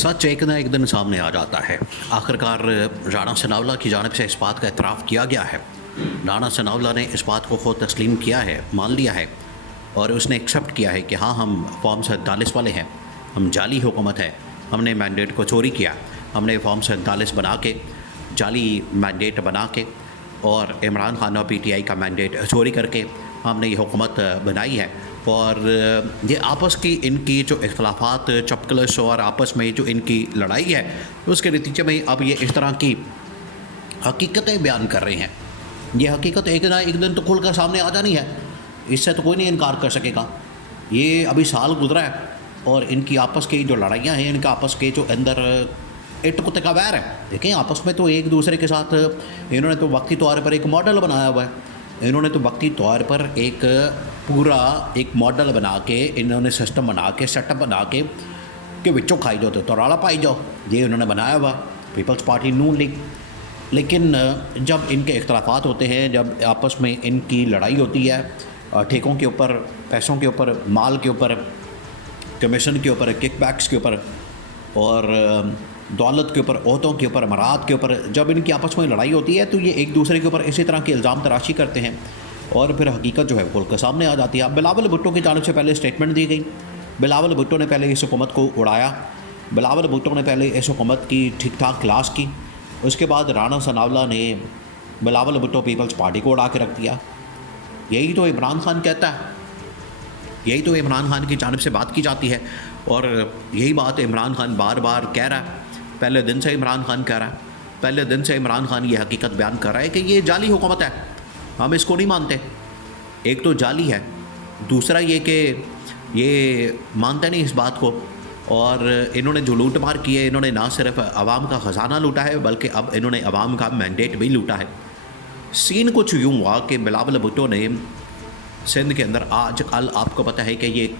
सच एक ना एक दिन सामने आ जाता है। आखिरकार राणा सनाउल्लाह की जानिब से इस बात का एतराफ़ किया गया है। राणा सनाउल्लाह ने इस बात को ख़ुद तस्लीम किया है, मान लिया है और उसने एक्सेप्ट किया है कि हाँ, हम फॉर्म 47 वाले हैं, हम जाली हुकूमत है, हमने मैंडेट को चोरी किया, हमने फॉर्म 47 बना के जाली मैंडेट बना के और इमरान खान और PTI का मैंडेट चोरी करके हमने ये हुकूमत बनाई है। और ये आपस की इनकी जो इख्तलाफात चपकलश और आपस में जो इनकी लड़ाई है, उसके नतीजे में अब ये इस तरह की हकीकतें बयान कर रहे हैं। ये हकीकत एक ना एक दिन तो खुल कर सामने आ जानी है, इससे तो कोई नहीं इनकार कर सकेगा। ये अभी साल गुजरा है और इनकी आपस की जो लड़ाइयाँ हैं, इनका आपस के जो अंदर इट कुत्ते का वैर है। देखें, आपस में तो एक दूसरे के साथ इन्होंने तो वक्ती तौर पर एक मॉडल बनाया हुआ है। इन्होंने तो वक्ती तौर पर एक पूरा एक मॉडल बना के, इन्होंने सिस्टम बना के, सेटअप बना के कि विचों खाई जाओ तो राला पाई जाओ, ये उन्होंने बनाया हुआ पीपल्स पार्टी नून लीग। लेकिन जब इनके इख्तलाफात होते हैं, जब आपस में इनकी लड़ाई होती है ठेकों के ऊपर, पैसों के ऊपर, माल के ऊपर, कमीशन के ऊपर, किकबैक्स के ऊपर और दौलत के ऊपर, ओहदों के ऊपर, अमारात के ऊपर, जब इनकी आपस में लड़ाई होती है तो ये एक दूसरे के ऊपर इसी तरह के इल्ज़ाम तराशी करते हैं और फिर हकीकत जो है खुल कर सामने आ जाती है। अब बिलावल भुट्टो की जानिब से पहले स्टेटमेंट दी गई। बिलावल भुट्टो ने पहले इस हुकूमत को उड़ाया, बिलावल भुट्टो ने पहले इस हुकूमत की ठीक ठाक क्लास की। उसके बाद राणा सनाउल्लाह ने बिलावल भुट्टो पीपल्स पार्टी को उड़ा के रख दिया। यही तो इमरान खान कहता है, यही तो इमरान खान की जानिब से बात की जाती है और यही बात इमरान खान बार बार कह रहा है। पहले दिन से इमरान खान कह रहा है, पहले दिन से इमरान खान ये हकीकत बयान कर रहा है कि ये जाली हुकूमत है, हम इसको नहीं मानते। एक तो जाली है, दूसरा ये कि ये मानते नहीं इस बात को और इन्होंने जो लूट मार की है, इन्होंने ना सिर्फ आवाम का ख़जाना लूटा है बल्कि अब इन्होंने आवाम का मैंडेट भी लूटा है। सीन कुछ यूँ हुआ कि बिलावल भुट्टो ने सिंध के अंदर आज कल आपको पता है कि ये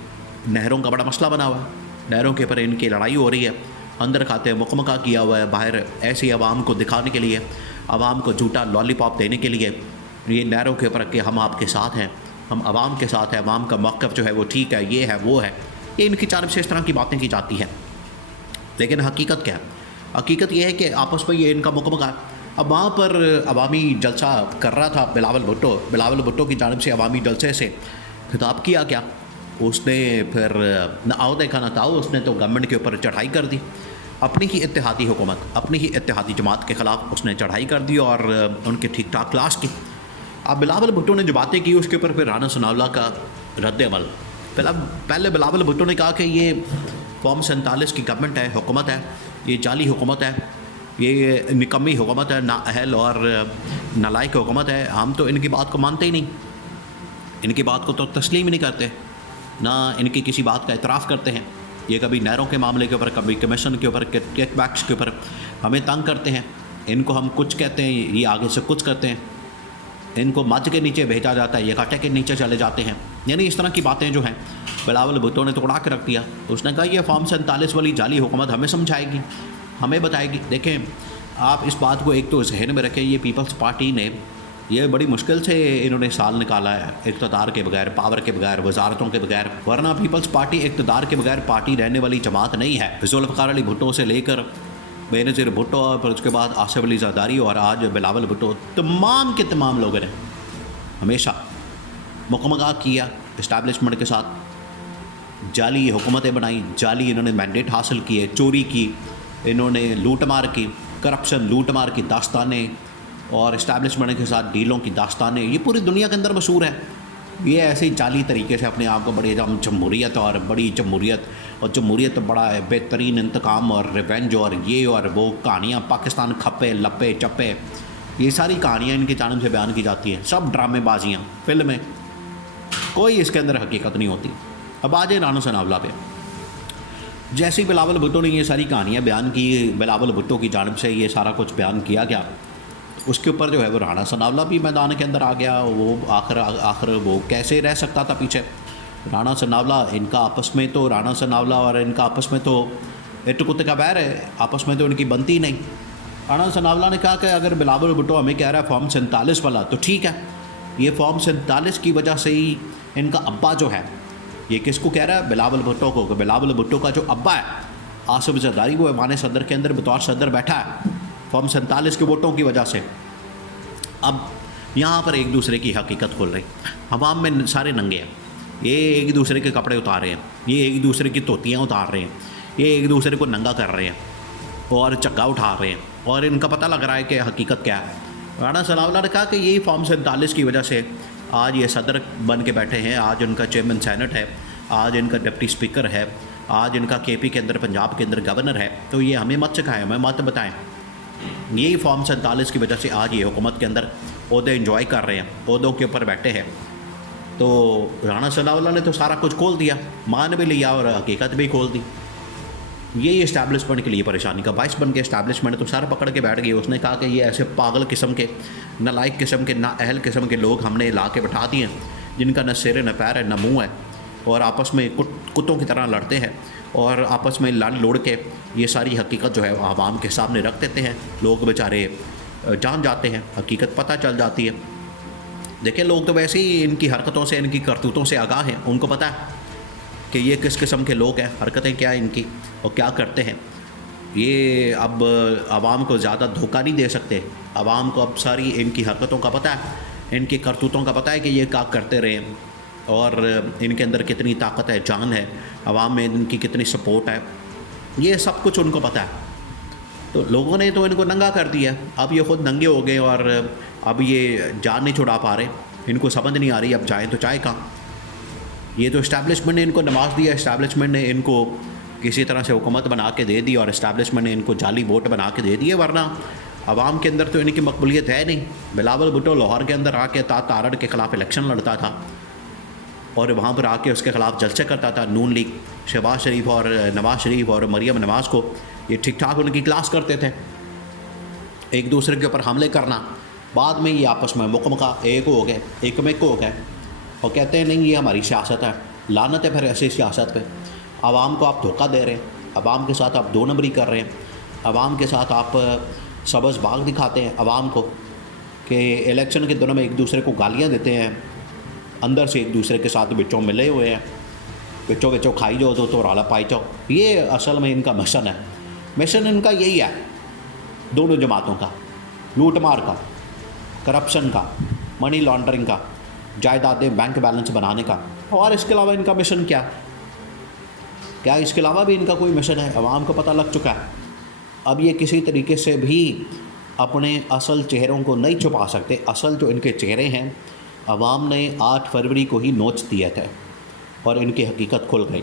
नहरों का बड़ा मसला बना हुआ है, नहरों के ऊपर इनकी लड़ाई हो रही है, अंदर खाते मुकमका किया हुआ है, बाहर ऐसी आवाम को दिखाने के लिए, आवाम को झूठा लॉलीपॉप देने के लिए ये नहरों के ऊपर कि हम आपके साथ हैं, हम आवाम के साथ हैं, आवाम का मौक़िफ़ जो है वो ठीक है, ये है वो है, ये इनकी जानिब से इस तरह की बातें की जाती हैं। लेकिन हकीकत क्या है? हकीकत ये है कि आपस में ये इनका मुकमका है। अब वहाँ पर अवामी जलसा कर रहा था बिलावल भुट्टो की जानिब से अवामी जलसे से खिताब किया क्या? उसने फिर न आओ देखा न ताओ, उसने तो गवर्नमेंट के ऊपर चढ़ाई कर दी, अपनी ही इत्तेहादी हुकूमत, अपनी ही इत्तेहादी जमात के ख़िलाफ़ उसने चढ़ाई कर दी और उनके ठीक ठाक क्लास की। अब बिलावल भुट्टो ने जो बातें की उसके ऊपर फिर राणा सनाउल्लाह का रद्द अमल। पहले बिलावल भुट्टो ने कहा कि ये फॉर्म 47 की गवर्नमेंट है, हुकूमत है, ये जाली हुकूमत है, ये निकम्मी हुकूमत है, नाअहल और नालायक हुकूमत है, हम तो इनकी बात को मानते ही नहीं, इनकी बात को तो तस्लीम ही नहीं करते, ना इनकी किसी बात का इतराफ़ करते हैं। ये कभी नहरों के मामले के ऊपर, कभी कमीशन के ऊपर, किकबैक्स के ऊपर हमें तंग करते हैं, इनको हम कुछ कहते हैं, ये आगे से कुछ करते हैं, इनको मज के नीचे भेजा जाता है, ये कांटे के नीचे चले जाते हैं। यानी इस तरह की बातें जो हैं बिलावल भुट्टो ने तो उड़ा के रख दिया। उसने कहा ये फॉर्म 47 वाली जाली हुकूमत हमें समझाएगी, हमें बताएगी। देखें, आप इस बात को एक तो जहन में रखें, ये पीपल्स पार्टी ने ये बड़ी मुश्किल से इन्होंने साल निकाला है इक़्तिदार के बगैर, पावर के बगैर, वजारतों के बगैर, वरना पीपल्स पार्टी इक़्तिदार के बगैर पार्टी रहने वाली जमात नहीं है। ज़ुल्फ़िकार अली भुट्टो से लेकर बेनज़ीर भुट्टो और फिर उसके बाद आसिफ अली ज़रदारी और आज बिलावल भुट्टो, तमाम के तमाम लोगों ने हमेशा मुकमका किया इस्टेब्लिशमेंट के साथ, जाली हुकूमतें बनाई, जाली इन्होंने मैंडेट हासिल किए, चोरी की, इन्होंने लूट मार की, करप्शन लूट मार की दास्तानें और इस्टेब्लिशमेंट के साथ डीलों की दास्तानें, ये पूरी दुनिया के अंदर मशहूर है। ये ऐसे ही जाली तरीके से अपने आप को बड़ी जमहूरियत और बड़ी जमहूरियत और जमहूरियत तो बड़ा बेहतरीन इंतकाम और रिवेंज और ये और वो कहानियाँ, पाकिस्तान खप्पे लप्पे चप्पे, ये सारी कहानियाँ इनकी जानिब से बयान की जाती हैं, सब ड्रामेबाजियाँ, फिल्में, कोई इसके अंदर हकीकत नहीं होती। अब आ जाए राणा सनाउल्लाह पे। जैसे ही बिलावल भुट्टो ने ये सारी कहानियाँ बयान की, बिलावल भुट्टो की जानिब से ये सारा कुछ बयान किया गया, उसके ऊपर जो है वो राणा सनाउल्लाह भी मैदान के अंदर आ गया। वो आखिर वो कैसे रह सकता था पीछे? राणा सनाउल्लाह, इनका आपस में तो राणा सनाउल्लाह और इनका आपस में तो इट कुत्ते का बैर है, आपस में तो इनकी बनती नहीं। राणा सनाउल्लाह ने कहा कि अगर बिलावल भुट्टो हमें कह रहा है फॉर्म 47 वाला, तो ठीक है, ये फॉर्म 47 की वजह से ही इनका अब्बा जो है, ये किसको कह रहा है? बिलावल भुट्टो को। बिलावल भुट्टो का जो अब्बा है आसिफ जरदारी वो ऐवान सदर के अंदर बतौर सदर बैठा है फॉर्म 47 के वोटों की वजह से। अब यहाँ पर एक दूसरे की हकीकत खोल रही, हवाम में सारे नंगे हैं, ये एक दूसरे के कपड़े उतार रहे हैं, ये एक दूसरे की तोतियाँ उतार रहे हैं, ये एक दूसरे को नंगा कर रहे हैं और चक्का उठा रहे हैं, और इनका पता लग रहा है कि हकीकत क्या है। राणा सनाउल्लाह ने कहा कि यही फॉर्म 47 की वजह से आज ये सदर बन के बैठे हैं, आज उनका चेयरमैन सेनेट है, आज इनका डिप्टी स्पीकर है, आज इनका केपी के अंदर पंजाब के अंदर गवर्नर है। तो ये हमें मत सिखाएं, हमें मत बताएं। यही फॉर्म 47 की वजह से आज ये हुकूमत के अंदर ओहदे इंजॉय कर रहे हैं, ओहदों के ऊपर बैठे हैं। तो राणा सनाउल्लाह ने तो सारा कुछ खोल दिया, मान भी लिया और हकीकत भी खोल दी। यही इस्टेब्लिशमेंट के लिए परेशानी का बाइस बन के इस्टेब्लिशमेंट तो सारा पकड़ के बैठ गई। उसने कहा कि ये ऐसे पागल किस्म के, नालायक किस्म के, नाअहल किस्म के लोग हमने ला के बैठा दिए जिनका न सिर न पैर है न मुँह है, और आपस में कुत्तों की तरह लड़ते हैं और आपस में लड़ लोड़ के ये सारी हकीकत जो है आवाम के सामने रख देते हैं। लोग बेचारे जान जाते हैं, हकीकत पता चल जाती है। देखिए, लोग तो वैसे ही इनकी हरकतों से, इनकी करतूतों से आगाह हैं, उनको पता है कि ये किस किस्म के लोग हैं, हरकतें क्या हैं इनकी और क्या करते हैं। ये अब आवाम को ज़्यादा धोखा नहीं दे सकते। आवाम को अब सारी इनकी हरकतों का पता है, इनकी करतूतों का पता है कि ये क्या करते रहे और इनके अंदर कितनी ताकत है, जान है, आवाम में इनकी कितनी सपोर्ट है, ये सब कुछ उनको पता है। तो लोगों ने तो इनको नंगा कर दिया, अब ये ख़ुद नंगे हो गए और अब ये जान नहीं छुड़ा पा रहे, इनको समझ नहीं आ रही अब जाएँ तो चाहे कहाँ। ये तो इस्टेब्लिशमेंट ने इनको नवाज दिया, इस्टेब्लिशमेंट ने इनको किसी तरह से हुकूमत बना के दे दी और इस्टेब्लिशमेंट ने इनको जाली वोट बना के दे दिए, वरना आवाम के अंदर तो इनकी मकबूलियत है नहीं। बिलावल भुट्टो लाहौर के अंदर आके तारड़ के ख़िलाफ़ इलेक्शन लड़ता था और वहाँ पर आके उसके ख़िलाफ़ जलसे करता था। नून लीग, शहबाज शरीफ और नवाज शरीफ और मरियम नवाज़ को ये ठीक ठाक उनकी क्लास करते थे, एक दूसरे के ऊपर हमले करना। बाद में ये आपस में मुकमका एक हो गए, एक में हो गए और कहते हैं नहीं ये हमारी सियासत है। लानत है फिर ऐसी सियासत पे। आवाम को आप धोखा दे रहे हैं, आवाम के साथ आप दो नंबरी कर रहे हैं, आवाम के साथ आप सबज़ बाग दिखाते हैं आवाम को कि इलेक्शन के दिनों में एक दूसरे को गालियां देते हैं, अंदर से एक दूसरे के साथ बिच्चों मिले हुए हैं, बिच्चों बिच्चों खाई जाओ तो राला पाई जाओ। ये असल में इनका मिशन है। मिशन इनका यही है, दोनों जमातों का, लूट मार का, करप्शन का, मनी लॉन्ड्रिंग का, जायदादें बैंक बैलेंस बनाने का। और इसके अलावा इनका मिशन क्या इसके अलावा भी इनका कोई मिशन है? आवाम को पता लग चुका है। अब ये किसी तरीके से भी अपने असल चेहरों को नहीं छुपा सकते। असल जो इनके चेहरे हैं आवाम ने 8 फरवरी को ही नोच दिए थे और इनकी हकीकत खुल गई।